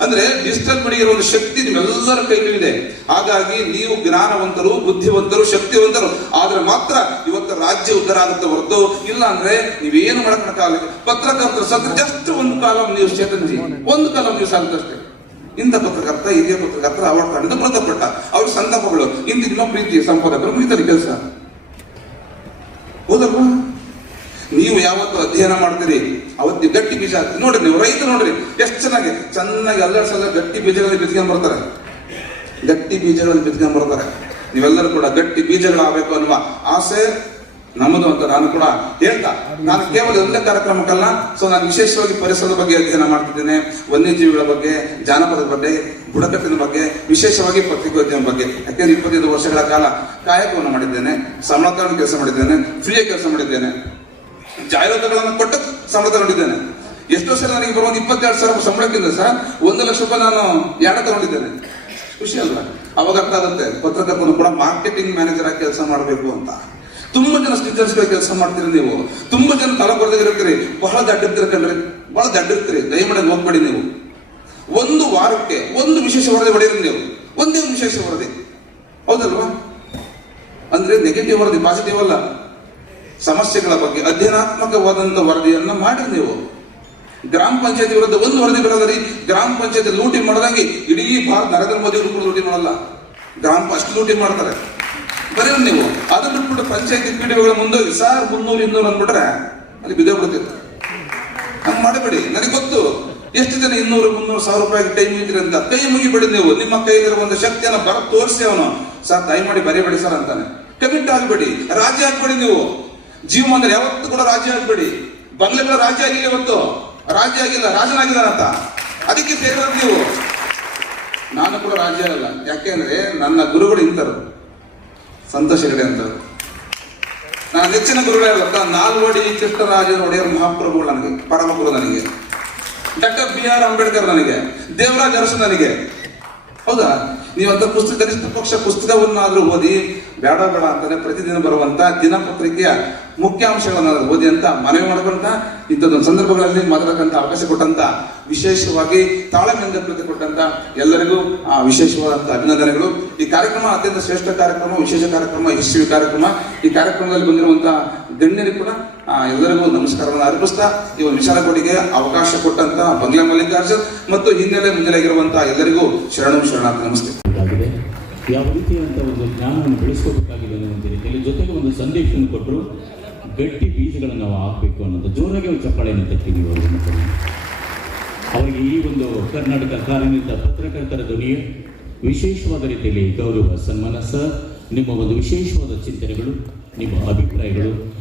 ಅಂದ್ರೆ ಡಿಜಿಟಲ್ ಮೀಡಿಯಾ ಒಂದು ಶಕ್ತಿ ನಿಮ್ಮೆಲ್ಲರ ಕೈಯಲ್ಲಿದೆ. ಹಾಗಾಗಿ ನೀವು ಜ್ಞಾನವಂತರು, ಬುದ್ಧಿವಂತರು, ಶಕ್ತಿವಂತರು. ಆದ್ರೆ ಮಾತ್ರ ಇವತ್ತು ರಾಜ್ಯ ಉದ್ಧಾರ ಆಗುತ್ತೆ ಹೊರತು ಇಲ್ಲ ಅಂದ್ರೆ ನೀವೇನು ಮಾಡಕ್ಕಾಗಲ್ಲ ಪತ್ರಕರ್ತರು ಸತ್ರ ಜಸ್ಟ್ ಒಂದು ಕಾಲಂ ನೀವು ಚೇತನಿಸಿ ಒಂದು ಕಾಲಂ ನೀವು ಆಗುತ್ತಷ್ಟೇ ಇಂಥ ಪತ್ರಕರ್ತ, ಹಿರಿಯ ಪತ್ರಕರ್ತ ಅವಾರ್ಡ್ ತಗೊಂಡು ಮೃತಪಟ್ಟ. ಅವ್ರ ಸಂದರ್ಭಗಳು ಇಂದಿನ ಪ್ರೀತಿ ಸಂಪಾದಕರು ಮುಗಿತಾರೆ ಕೆಲಸ. ಹೌದಲ್ವಾ ನೀವು ಯಾವತ್ತು ಅಧ್ಯಯನ ಮಾಡ್ತೀರಿ? ಅವತ್ತು ಗಟ್ಟಿ ಬೀಜ ಹಾಕ್ತೀರಿ ನೋಡ್ರಿ ನೀವು ರೈತ ನೋಡ್ರಿ, ಎಷ್ಟು ಚೆನ್ನಾಗಿ ಚೆನ್ನಾಗಿ ಅಲ್ಲರ ಸಲ ಗಟ್ಟಿ ಬೀಜಗಳಲ್ಲಿ ಬಿತ್ಕೊಂಡ್ ಬರ್ತಾರೆ. ಗಟ್ಟಿ ಬೀಜಗಳಲ್ಲಿ ಬಿತ್ಕೊಂಡ್ ಬರ್ತಾರೆ. ನೀವೆಲ್ಲರೂ ಕೂಡ ಗಟ್ಟಿ ಬೀಜಗಳಾಗಬೇಕು ಅನ್ನುವ ಆಸೆ ನಮ್ಮದು ಅಂತ ನಾನು ಕೂಡ ಹೇಳ್ತಾ. ನಾನು ಕೇವಲ ಒಂದೇ ಕಾರ್ಯಕ್ರಮಕ್ಕಲ್ಲ, ಸೊ ನಾನು ವಿಶೇಷವಾಗಿ ಪರಿಸರದ ಬಗ್ಗೆ ಅಧ್ಯಯನ ಮಾಡ್ತಿದ್ದೇನೆ, ವನ್ಯಜೀವಿಗಳ ಬಗ್ಗೆ ಜಾನಪದದ ಬಗ್ಗೆ, ಬುಡಕಟ್ಟಿನ ಬಗ್ಗೆ, ವಿಶೇಷವಾಗಿ ಪತ್ರಿಕೋದ್ಯಮ ಬಗ್ಗೆ. ಯಾಕೆಂದ್ರೆ ಇಪ್ಪತ್ತೈದು ವರ್ಷಗಳ ಕಾಲ ಕಾಯಕವನ್ನು ಮಾಡಿದ್ದೇನೆ ಸಮಳಕರಣ ಕೆಲಸ ಮಾಡಿದ್ದೇನೆ, ಫ್ರೀಯಾಗಿ ಕೆಲಸ ಮಾಡಿದ್ದೇನೆ. ಜಾಹೀರಾತುಗಳನ್ನು ಕೊಟ್ಟು ಸಂಬಳ ತಗೊಂಡಿದ್ದೇನೆ. ಎಷ್ಟೋ ಸಲ ನನಗೆ ಬರುವ ಇಪ್ಪತ್ತೆರಡು ಸಾವಿರ ಸಂಬಳಕ್ಕಿಂತ ಸರ್ ಒಂದು ಲಕ್ಷ ರೂಪಾಯಿ ನಾನು ಯಾಡ ತಗೊಂಡಿದ್ದೇನೆ. ಖುಷಿ ಅಲ್ಲ ಅವಾಗ ಅರ್ಥ ಆಗುತ್ತೆ. ಪತ್ರಕರ್ತನು ಕೂಡ ಮಾರ್ಕೆಟಿಂಗ್ ಮ್ಯಾನೇಜರ್ ಆಗಿ ಕೆಲಸ ಮಾಡಬೇಕು ಅಂತ. ತುಂಬಾ ಜನ ಸ್ಟಿಚರ್ಸ್ ಕೆಲಸ ಮಾಡ್ತೀರಿ ನೀವು. ತುಂಬಾ ಜನ ತಲಕೊಡದಿರ್ತೀರಿ ಬಹಳ ದಡ್ಡಿರ್ತೀರಿ ಕಣ್ರಿ. ಬಹಳ ದಡ್ಡಿರ್ತೀರಿ ದಯಮಾಡಿ ಹೋಗ್ಬೇಡಿ ನೀವು. ಒಂದು ವಾರಕ್ಕೆ ಒಂದು ವಿಶೇಷ ವರದಿ ಹೊಡೆಯಿರಿ ನೀವು. ಒಂದು ವಿಶೇಷ ವರದಿ. ಹೌದಲ್ವಾ? ಅಂದ್ರೆ ನೆಗೆಟಿವ್ ವರದಿ ಪಾಸಿಟಿವ್ ಅಲ್ಲ. ಸಮಸ್ಯೆಗಳ ಬಗ್ಗೆ ಅಧ್ಯಯನಾತ್ಮಕವಾದಂಥ ವರದಿಯನ್ನು ಮಾಡಿ ನೀವು. ಗ್ರಾಮ ಪಂಚಾಯತಿ ವಿರುದ್ಧ ಒಂದು ವರದಿ ಬರೋದ್ರಿ ಗ್ರಾಮ ಪಂಚಾಯತಿ ಲೂಟಿ ಮಾಡದಂಗೆ ಇಡೀ ಭಾರತ ನರೇಂದ್ರ ಮೋದಿ ಕೂಡ ಲೂಟಿ ಮಾಡಲ್ಲ. ಗ್ರಾಮ ಅಷ್ಟು ಲೂಟಿ ಮಾಡ್ತಾರೆ. ಬರೀ ನೀವು. ಅದು ಬಿಟ್ಬಿಟ್ಟು ಪಂಚಾಯತಿ ಪಿಡಿಒಗಳ ಮುಂದೋಗಿ ಸಾರ್ ಮುನ್ನೂರು, ಇನ್ನೂರು ಅಂದ್ಬಿಟ್ರೆ ಅಲ್ಲಿ ಬಿದ್ದೇ ಬಿಡ್ತಿತ್ತು ಹಂಗ್ ಮಾಡಬೇಡಿ. ನನಗೆ ಗೊತ್ತು. ಎಷ್ಟು ಜನ ಇನ್ನೂರು, ಮುನ್ನೂರು ಸಾವಿರ ರೂಪಾಯಿ ಟೈಮ್ ಇದ್ರಿ ಅಂತ. ಕೈ ಮುಗಿಬೇಡಿ ನೀವು. ನಿಮ್ಮ ಕೈಯಲ್ಲಿರುವ ಒಂದು ಶಕ್ತಿಯನ್ನು ಬರ ತೋರಿಸಿ ಅವನು. ಸರ್, ದಯಮಾಡಿ ಬರೀಬೇಡಿ ಸರ್ ಅಂತಾನೆ. ಕಮಿಟ್ ಆಗಬೇಡಿ. ರಾಜಿ ಹಾಕ್ಬೇಡಿ ನೀವು. ಜೀವಮಾನದಲ್ಲಿ ಯಾವತ್ತೂ ಕೂಡ ರಾಜ್ಯ ಆಗ್ಬೇಡಿ. ಬಂಗ್ಲೆಗಳ ರಾಜ್ಯ ಆಗಿಲ್ಲ ಇವತ್ತು. ರಾಜ್ಯ ಆಗಿಲ್ಲ ರಾಜನಾಗಿದ್ದಾನಂತ ಅದಕ್ಕೆ ಸೇರೋದು ನೀವು. ನಾನು ಕೂಡ ರಾಜ್ಯ ಅಲ್ಲ ಯಾಕೆಂದ್ರೆ ನನ್ನ ಗುರುಗಳು ಇಂತರು ಸಂತೋಷ ಹೆಗಡೆ ಅಂತವ್ರು ನನ್ನ ನೆಚ್ಚಿನ ಗುರುಗಳೇ ಗೊತ್ತಾ ನಾಲ್ವಡಿ ಚಿತ್ತರಾಜ ಒಡೆಯರ್ ಮಹಾಪ್ರಭುಗಳು ನನಗೆ ಪರಮ ಗುರು ನನಗೆ. ಡಾಕ್ಟರ್ ಬಿ ಆರ್ ಅಂಬೇಡ್ಕರ್ ನನಗೆ, ದೇವರಾಜ್ ಅರಸು ನನಗೆ. ಹೌದಾ? ನೀವಂತ ಪುಸ್ತಕ ಕನಿಷ್ಠ ಪಕ್ಷ ಪುಸ್ತಕವನ್ನಾದ್ರೂ ಓದಿ ಬೇಡ ಬೇಡ ಅಂತಾನೆ ಪ್ರತಿದಿನ ಬರುವಂತ ದಿನಪತ್ರಿಕೆಯ ಮುಖ್ಯಾಂಶಗಳನ್ನಾದ್ರೂ ಓದಿ ಅಂತ ಮನವಿ ಮಾಡಿಕೊಂಡ ಇಂಥದ್ದು ಸಂದರ್ಭಗಳಲ್ಲಿ ಮಾತಾಡಕ್ಕಂತ ಅವಕಾಶ ಕೊಟ್ಟಂತ, ವಿಶೇಷವಾಗಿ ತಾಳ್ಮೆಯಿಂದ ಪ್ರತಿ ಕೊಟ್ಟಂತ ಎಲ್ಲರಿಗೂ ಆ ವಿಶೇಷವಾದಂತ ಅಭಿನಂದನೆಗಳು. ಈ ಕಾರ್ಯಕ್ರಮ ಅತ್ಯಂತ ಶ್ರೇಷ್ಠ ಕಾರ್ಯಕ್ರಮ, ವಿಶೇಷ ಕಾರ್ಯಕ್ರಮ, ಯಶಸ್ವಿ ಕಾರ್ಯಕ್ರಮ. ಈ ಕಾರ್ಯಕ್ರಮದಲ್ಲಿ ಬಂದಿರುವಂತ ಗಣ್ಯರಿಗೆ ಕೂಡ ಎಲ್ಲರಿಗೂ ನಮಸ್ಕಾರವನ್ನು ಅರ್ಪಿಸ್ತಾ, ಈ ಒಂದು ವಿಚಾರಗೋಡಿಗೆ ಅವಕಾಶ ಕೊಟ್ಟಂತ ಬಂಗ್ಲಾ ಮಲ್ಲಿಕಾರ್ಜುನ್ ಮತ್ತು ಹಿನ್ನೆಲೆ ಮುಂಜಾನೆಗಿರುವಂತಹ ಎಲ್ಲರಿಗೂ ಶರಣು ಶರಣಾರ್ಥಿ, ನಮಸ್ತೆ. ಯಾವ ರೀತಿಯಾದಂಥ ಒಂದು ಜ್ಞಾನವನ್ನು ಬೆಳೆಸ್ಕೋಬೇಕಾಗಿದೆ ಅನ್ನೋ ರೀತಿಯಲ್ಲಿ ಜೊತೆಗೆ ಒಂದು ಸಂದೇಶವನ್ನು ಕೊಟ್ಟರು. ಗಟ್ಟಿ ಬೀಜಗಳನ್ನು ನಾವು ಹಾಕಬೇಕು ಅನ್ನೋದು. ಜೋರಾಗಿ ಒಂದು ಚಪ್ಪಾಳೆ ತಟ್ಟಿ ಅವರು ಅವರಿಗೆ ಈ ಒಂದು ಕರ್ನಾಟಕ ಕಾರ್ಯನಿರತ ಪತ್ರಕರ್ತರ ಧ್ವನಿಯ ವಿಶೇಷವಾದ ರೀತಿಯಲ್ಲಿ ಗೌರವ, ಸನ್ಮಾನ ಸರ್ ನಿಮ್ಮ ಒಂದು ವಿಶೇಷವಾದ ಚಿಂತನೆಗಳು, ನಿಮ್ಮ ಅಭಿಪ್ರಾಯಗಳು